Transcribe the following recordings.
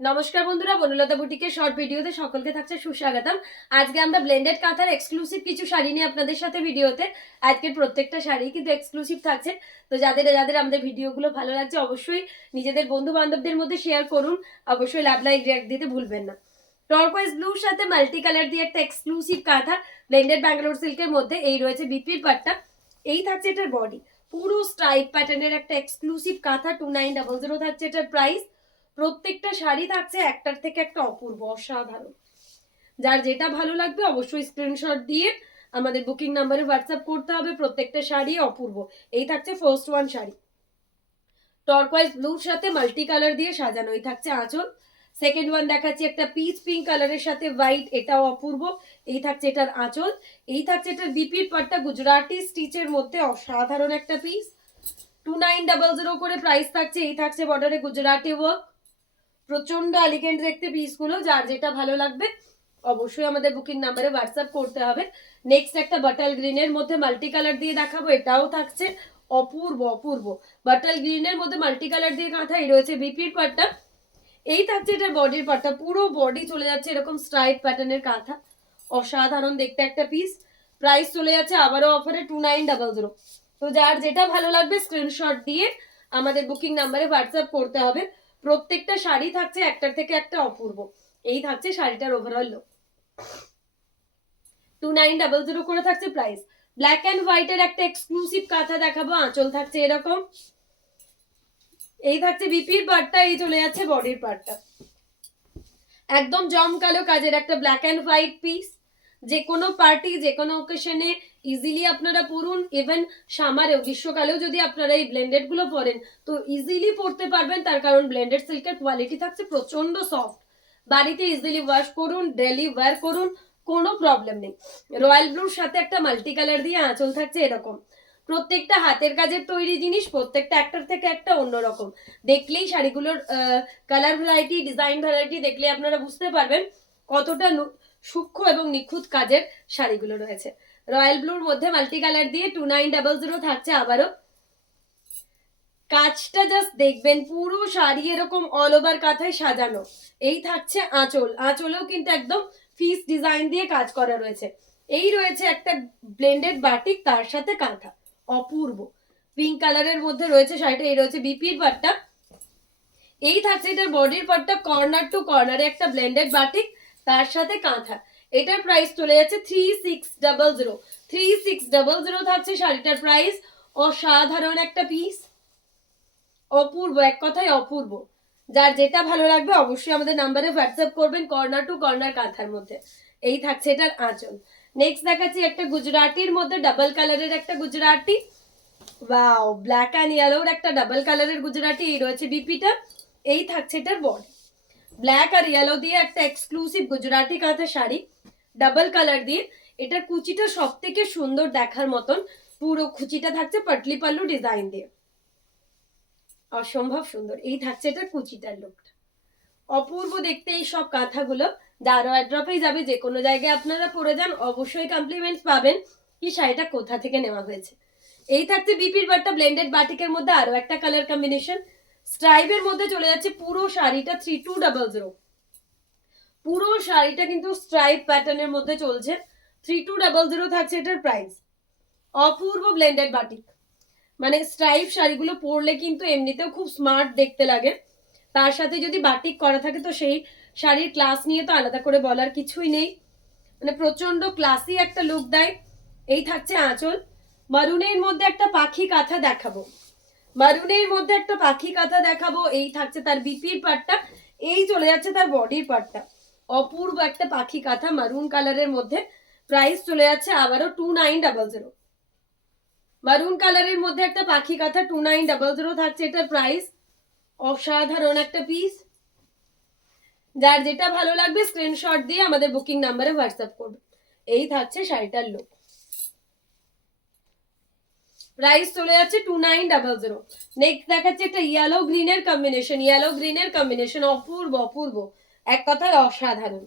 নমস্কার বন্ধুরা, বনলতা বুটিকের শর্ট ভিডিওতে সকলকে থাকছে সুস্বাগতম। আজকে আমরা ব্লেন্ডেড কাঁথার এক্সক্লুসিভ কিছু শাড়ি নিয়ে আপনাদের সাথে ভিডিওতে। আজকের প্রত্যেকটা শাড়ি কিন্তু এক্সক্লুসিভ থাকছে। তো যাদের যাদের আমাদের ভিডিওগুলো ভালো লাগছে অবশ্যই নিজেদের বন্ধু বান্ধবদের মধ্যে শেয়ার করুন। অবশ্যই লাভ লাইক রিয়াক্ট দিতে ভুলবেন না। টর্কোয়েজ ব্লুর সাথে মাল্টি কালার দিয়ে একটা এক্সক্লুসিভ কাঁথা ব্লেন্ডেড ব্যাঙ্গালোর সিল্কের মধ্যে। এই রয়েছে বিপির পাটটা, এই থাকছে এটার বডি, পুরো স্ট্রাইপ প্যাটার্নের একটা এক্সক্লুসিভ কাঁথা। 2900 থাকছে এটার প্রাইস। প্রত্যেকটা শাড়ি থাকছে একটার থেকে একটা অপূর্ব, অসাধারণ। যার যেটা ভালো লাগবে অবশ্যই স্ক্রিনশট দিয়ে আমাদের বুকিং নাম্বারে হোয়াটসঅ্যাপ করতে হবে। প্রত্যেকটা শাড়ি অপূর্ব। এই থাকছে ফার্স্ট ওয়ান শাড়ি, টর্কোয়েজ ব্লুর সাথে মাল্টি কালার দিয়ে সাজানো, এই থাকছে আঁচল। সেকেন্ড ওয়ান দেখাচ্ছি একটা পিচ পিঙ্ক কালারের সাথে হোয়াইট, এটাও অপূর্ব। এই থাকছে এটার আঁচল। এই থাকছে এটার বিপির পাটটা গুজরাটি স্টিচের মধ্যে, অসাধারণ একটা পিস। 2900 করে প্রাইস থাকছে। এই থাকছে বর্ডারে গুজরাটি ওয়ার্ক, প্রচন্ড এলিগেন্ট দেখতে পিসগুলো। যার যেটা ভালো লাগবে অবশ্যই আমাদের বুকিং নাম্বারে হোয়াটসঅ্যাপ করতে হবে। নেক্সট একটা বাটাল গ্রিনের মধ্যে মাল্টি কালার দিয়ে দেখাবো, এটাও থাকছে অপূর্ব অপূর্ব। বাটাল গ্রিনের মধ্যে মাল্টি কালার দিয়ে কাঁথা, এই রয়েছে বিপির পাটটা। এই থাকছে এটার বডির পাটটা, পুরো বডি চলে যাচ্ছে এরকম স্ট্রাইপ প্যাটার্নের কাঁথা, অসাধারণ দেখতে একটা পিস। প্রাইস চলে যাচ্ছে আবারও অফারে 2900। তো যার যেটা ভালো লাগবে স্ক্রিনশট দিয়ে আমাদের বুকিং নাম্বারে হোয়াটসঅ্যাপ করতে হবে। প্রত্যেকটা শাড়ি থাকছে একটার থেকে একটা অপূর্ব। এই থাকছে শাড়িটার ওভারঅল লুক। 2900 করে থাকছে প্রাইস। ব্ল্যাক অ্যান্ড হোয়াইটের একটা এক্সক্লুসিভ কাঁথা দেখাবো, আঁচল থাকছে এরকম। এই থাকছে বিপির পাটটা, এই চলে যাচ্ছে বডির পাটটা। একদম জমকালো কাজের একটা ব্ল্যাক অ্যান্ড হোয়াইট পিস। যে কোনো পার্টি, যে কোনো ওকেশনে ইজিলি আপনারা পরুন। ইভেন সামারেও, গ্রীষ্মকালেও যদি আপনারা এই ব্লেন্ডেড গুলো পরেন তো ইজিলি পরতে পারবেন। তার কারণ ব্লেন্ডেড সিল্কের কোয়ালিটি থাকছে প্রচন্ড সফট। বাড়িতে ইজিলি ওয়াশ করুন, ডেলি ওয়্যার করুন, কোনো প্রবলেম নেই। রয়্যাল ব্লুর সাথে একটা মাল্টি কালার দিয়ে আঁচল থাকছে এরকম। প্রত্যেকটা হাতের কাজের তৈরি জিনিস, প্রত্যেকটা একটার থেকে একটা অন্যরকম। দেখলেই শাড়িগুলোর কালার ভ্যারাইটি, ডিজাইন ভ্যারাইটি দেখলে আপনারা বুঝতে পারবেন কতটা সূক্ষ্ম এবং নিখুঁত কাজের শাড়িগুলো রয়েছে। রয়্যাল ব্লুর মধ্যে মাল্টি কালার দিয়ে 2900 থাকছে আবারও। কাজটা জাস্ট দেখবেন, পুরো শাড়ি এরকম অল ওভার কাঁথায় সাজানো। এই থাকছে আঁচল, আঁচলেও কিন্তু একদম ফিস ডিজাইন দিয়ে কাজ করা রয়েছে। এই রয়েছে একটা ব্লেন্ডেড বাটিক, তার সাথে কাঁথা, অপূর্ব। পিঙ্ক কালারের মধ্যে রয়েছে শাড়িটা। এই রয়েছে বিপির পাটটা। এই থাকছে এটার বডির পার্টটা, কর্নার টু কর্নারে একটা ব্লেন্ডেড বাটিক, তার সাথে কাঁথা। এটার প্রাইস চলে যাচ্ছে 3600। 3600 থাকছে শাড়িটার প্রাইস। অসাধারণ একটা পিস, অপূর্ব, এক কথায় অপূর্ব। যার যেটা ভালো লাগবে অবশ্যই আমাদের নাম্বারে হোয়াটসঅ্যাপ করবেন, কর্নার টু কর্নার কাঁথার মধ্যে। এই থাকছে এটার আঁচল। নেক্সট দেখাচ্ছি একটা গুজরাটির মধ্যে ডাবল কালারের একটা গুজরাটি। ওয়াও, ব্ল্যাক অ্যান্ড ইয়েলোর একটা ডাবল কালারের গুজরাটি। এই রয়েছে বিপিটা। এই থাকছে এটার বডি, ব্ল্যাক আর ইয়েলো দিয়ে একটা এক্সক্লুসিভ গুজরাটি কাঁথা শাড়ি, ডাবল কালার দিয়ে। এটার কুচিটা সব থেকে সুন্দর দেখার মতন, পুরো কুচিটা থাকছে পাটলি পাল্লু ডিজাইন দিয়ে, অসম্ভব সুন্দর। এই থাকছে এটার কুচিটার লুকটা, অপূর্ব দেখতে এই সব কাঁথাগুলো। যার ওয়ার্ড্রপেই যাবে, যে কোনো জায়গায় আপনারা পরে যান অবশ্যই কমপ্লিমেন্টস পাবেন কি শাড়িটা কোথা থেকে নেওয়া হয়েছে। এই থাকছে বিপির বাট্টা ব্লেন্ডেড বাটিকের মধ্যে আরো একটা কালার কম্বিনেশন। স্ট্রাইপের মধ্যে চলে যাচ্ছে পুরো শাড়িটা 3200। পুরো শাড়িটা কিন্তু স্ট্রাইপ প্যাটার্নের মধ্যে চলছে। 3200 থাকছে এটার প্রাইস। অপূর্ব ব্লেন্ডেড বাটিক, মানে স্ট্রাইপ শাড়িগুলো পরলে কিন্তু এমনিতেও খুব স্মার্ট দেখতে লাগে। তার সাথে যদি বাটিক করা থাকে তো সেই শাড়ির ক্লাস নিয়ে তো আলাদা করে বলার কিছুই নেই, মানে প্রচন্ড ক্লাসি একটা লুক দেয়। এই থাকছে আঁচল। মারুনের মধ্যে একটা পাখি কাঁথা দেখাবো, মারুনের মধ্যে একটা পাখি কাঁথা দেখাবো। এই থাকছে তার বিপির পাটটা। এই চলে যাচ্ছে তার বডির পাটটা, অপূর্ব একটা পাখি কাঁথা মারুন কালারের মধ্যে। প্রাইস চলে যাচ্ছে আবারও 2900। মারুন কালারের মধ্যে একটা পাখি কাঁথা 2900 থাকছে এটার প্রাইস। অসাধারণ একটা পিস। যার যেটা ভালো লাগবে স্ক্রিনশট দিয়ে আমাদের বুকিং নাম্বারে হোয়াটসঅ্যাপ করবে। এই থাকছে শাড়িটার লুক। প্রাইস চলে যাচ্ছে 2900। নেক্সট দেখাচ্ছে একটা ইয়েলো গ্রিনের কম্বিনেশন, ইয়েলো গ্রিনের কম্বিনেশন, অপূর্ব অপূর্ব, এক কথায় অসাধারণ।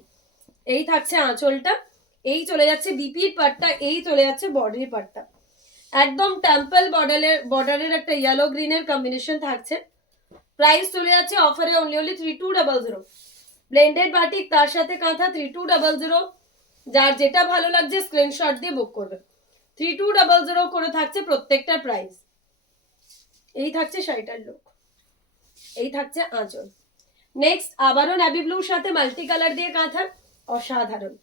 এই থাকছে আঁচলটা। এই চলে যাচ্ছে বিপির পাটটা। এই চলে যাচ্ছে বডির পাটটা। একদম টেম্পল বর্ডারের একটা ইয়েলো গ্রিনের কম্বিনেশন থাকছে, প্রাইস চলে যাচ্ছে অফারে অনলি 3200। ব্লেন্ডেড বাটিক তার সাথে কাঁথা 3200। যার যেটা ভালো লাগছে স্ক্রিনশট দিয়ে বুক করবে। 3200 করে থাকছে প্রত্যেকটা প্রাইস। এই থাকছে শাড়িটার লুক, এই থাকছে আঁচল। নেক্সট আবারও নেভি ব্লুর সাথে মাল্টি কালার দিয়ে কাঁথা, অসাধারণ।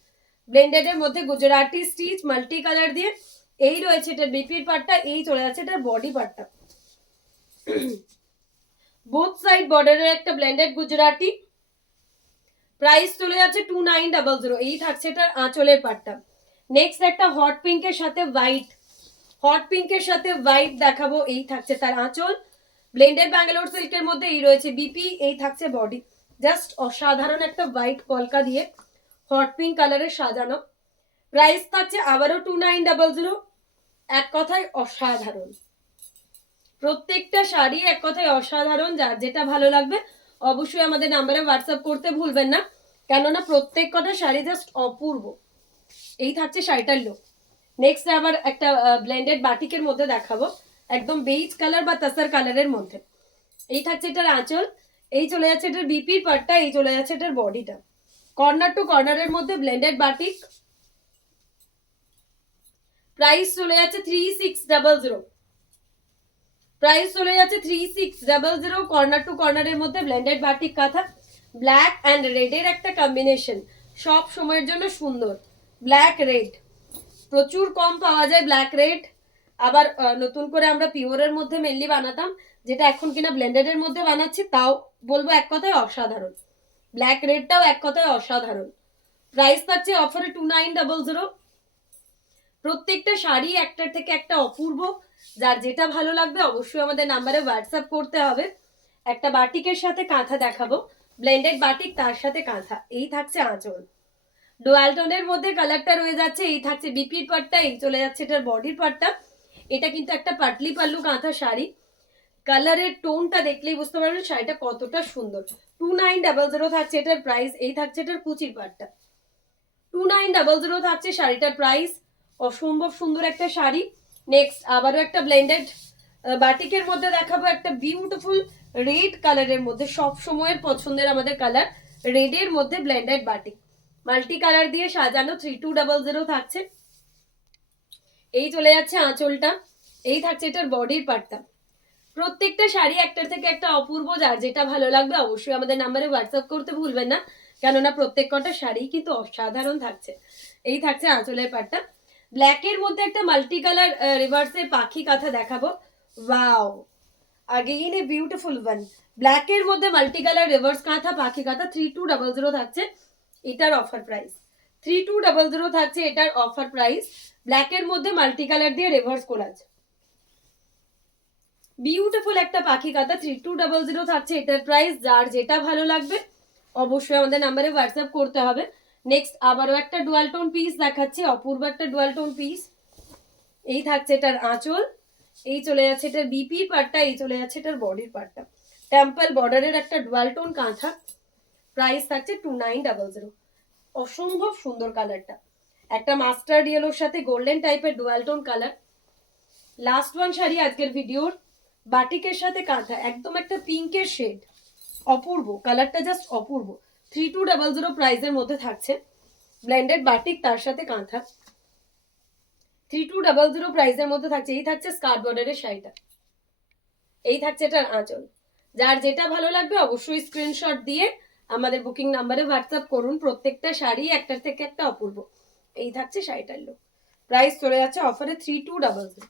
ব্লেন্ডেড এর মধ্যে গুজরাটি স্টিচ মাল্টি কালার দিয়ে। এই রয়েছে এটার বিপির পার্টটা, এই চলে যাচ্ছে এটার বডি পার্টটা। বোথ সাইড বর্ডারের একটা ব্লেন্ডেড গুজরাটি। প্রাইস চলে যাচ্ছে 2900। এই থাকছে এটার আঁচলের পার্টটা। নেক্সট একটা হট পিঙ্কের সাথে হোয়াইট, হট পিঙ্কের সাথে হোয়াইট দেখাবো। এই থাকছে তার আঁচল। ব্লেন্ডেড ব্যাঙ্গালোর সিল্কের মধ্যে এই রয়েছে বিপি, এই থাকছে বডি। জাস্ট অসাধারণ একটা হোয়াইট কলকা দিয়ে হট পিঙ্ক কালারের সাজানো। প্রাইস থাকছে আবারও 2900। এক কথায় অসাধারণ, প্রত্যেকটা শাড়ি এক কথায় অসাধারণ। যার যেটা ভালো লাগবে অবশ্যই আমাদের নাম্বারে হোয়াটসঅ্যাপ করতে ভুলবেন না, কেননা প্রত্যেক কটা শাড়ি জাস্ট অপূর্ব। এই থাকছে শাড়িটার লুক। নেক্সট আবার একটা ব্লেন্ডেড বাটিকের মধ্যে দেখাবো, একদম বেইজ কালার বা তাসার কালারের মধ্যে। এই থাকছে এটার আঁচল, এই চলে যাচ্ছে এটার বিপির পার্টটা, এই চলে যাচ্ছে এটার বডিটা। কর্নার টু কর্নারের মধ্যে ব্লেন্ডেড বাটিক। প্রাইস চলে যাচ্ছে 3600। প্রাইস চলে যাচ্ছে 3600। কর্নার টু কর্নারের মধ্যে ব্লেন্ডেড বাটিক কাঁথা। ব্ল্যাক অ্যান্ড রেডের একটা কম্বিনেশন, সব সময়ের জন্য সুন্দর। ব্ল্যাক রেড প্রচুর কম পাওয়া যায়, ব্ল্যাক রেড। আবার নতুন করে আমরা পিওরের মধ্যে মেনলি বানাতাম, যেটা এখন কিনা ব্লেন্ডেড এর মধ্যে বানাচ্ছি, তাও বলবো এক কথায় অসাধারণ। ব্ল্যাক রেডটাও এক কথায় অসাধারণ। প্রাইস থাকছে অফারে 2900। প্রত্যেকটা শাড়ি একটার থেকে একটা অপূর্ব। যার যেটা ভালো লাগবে অবশ্যই আমাদের নাম্বারে হোয়াটসঅ্যাপ করতে হবে। একটা বাটিকের সাথে কাঁথা দেখাবো, ব্লেন্ডেড বাটিক তার সাথে কাঁথা। এই থাকছে আঁচল, ডুয়াল টোনের মধ্যে কালারটা রয়ে যাচ্ছে। এই থাকছে বিপির পার্টটা, এই চলে যাচ্ছে এটার বডির পার্টটা। এটা কিন্তু একটা পাটলি পাল্লু কাঁথা শাড়ি। কালারের টোনটা দেখলেই বুঝতে পারবেন শাড়িটা কতটা সুন্দর। 2900 থাকছে এটার প্রাইস। এই থাকছে এটার কুচির পার্টটা। 2900 থাকছে শাড়িটার প্রাইস। অসম্ভব সুন্দর একটা শাড়ি। নেক্সট আবারও একটা ব্লেন্ডেড বাটিকের মধ্যে দেখাবো, একটা বিউটিফুল রেড কালারের মধ্যে, সব সময়ের পছন্দের আমাদের কালার রেডের মধ্যে ব্লেন্ডেড বাটিক মাল্টি কালার দিয়ে সাজানো। 3200 থাকছে। এই চলে যাচ্ছে আঁচলটা, এই থাকছে এটার বডির পার্টটা। প্রত্যেকটা শাড়ি একটার থেকে একটা অপূর্ব। যার যেটা ভালো লাগবে অবশ্যই আমাদের নাম্বারে হোয়াটসঅ্যাপ করতে ভুলবেন না, কেননা প্রত্যেক কটা শাড়ি কিন্তু অসাধারণ থাকছে। এই থাকছে আঁচলের পার্টটা। ব্ল্যাকের মধ্যে একটা মাল্টি কালার রিভার্সে পাখি কাঁথা দেখাবো। Wow, again a beautiful one. ব্ল্যাকের মধ্যে মাল্টি কালার রিভার্স কাঁথা পাখি কাঁথা। 3200 থাকছে এটার অফার প্রাইস। 3200 থাকছে এটার অফার প্রাইস। ব্ল্যাকের মধ্যে মাল্টি কালার দিয়ে রিভার্স কোলাজ, বিউটিফুল একটা পাখি কাঁথা। 3200 থাকছে এটার প্রাইস। যার যেটা ভালো লাগবে অবশ্যই আমাদের নাম্বারে হোয়াটসঅ্যাপ করতে হবে। নেক্সট আবারও একটা ডুয়াল টোন পিস দেখাচ্ছি, অপূর্ব একটা ডুয়াল টোন পিস। এই থাকছে এটার আঁচল, এই চলে যাচ্ছে এটার বিপি পার্টটা, এই চলে যাচ্ছে এটার বডির পার্টটা। টেম্পল বর্ডারের একটা ডুয়াল টোন কাঁথা। প্রাইস থাকছে 2900। অসম্ভব সুন্দর কালারটা, একটা মাস্টার্ড ইয়েলোর সাথে গোল্ডেন টাইপের dual tone colour. Last one sari আজকের ভিডিওর, বাটিকের সাথে কাঁথা, একদম একটা পিঙ্কের শেড, অপূর্ব কালারটা, জাস্ট অপূর্ব। 3200 প্রাইসের মধ্যে থাকছে ব্লেন্ডেড বাটিক তার সাথে কাঁথা। 3200 প্রাইসের মধ্যে থাকছে। এই থাকছে স্কার্ট বর্ডারের শাড়িটা, এই থাকছে এটার আঁচল। যার যেটা ভালো লাগবে অবশ্যই স্ক্রিনশট দিয়ে আমাদের বুকিং নাম্বারে হোয়াটসঅ্যাপ করুন। প্রত্যেকটা শাড়ি একটার থেকে একটা অপূর্ব। এই থাকছে শাড়িটার লুক। প্রাইস চলে যাচ্ছে অফারে 3200।